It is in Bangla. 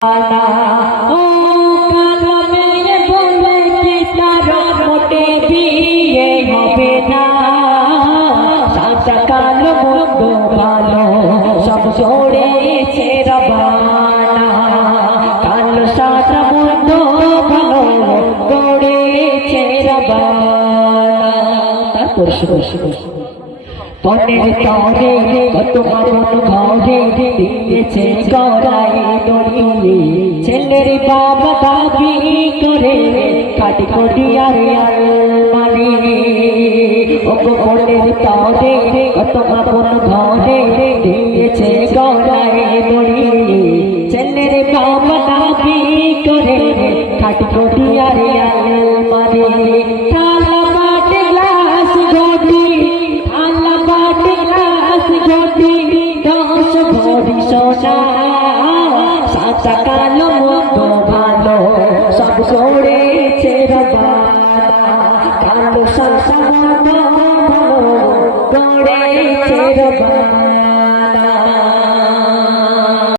आना ओ काला मेरे बोले कि तारा मोटे भी ये होबे ना साचा कालो बंदो भालो सब जोड़ेছে रबाना कालो साचा बंदो भालो जोड़ेছে रबाना তারপর শুরু পনের তরে কত মন ঘরে দিয়েছে গড়াই দড়ি ছেলের বাবা দাবি করে কাটি কটিয়ারে আলমারি ও পনের তরে কত মন ঘরে দিয়েছে গড়াই দড়ি ছেলের বাবা দাবি করে কাটি কটিয়ারে আলমারি সাচা কালো মন্দ ভালো সব গড়েছে রবানা কালো সাচা মন্দ ভালো গড়েছে রবানা।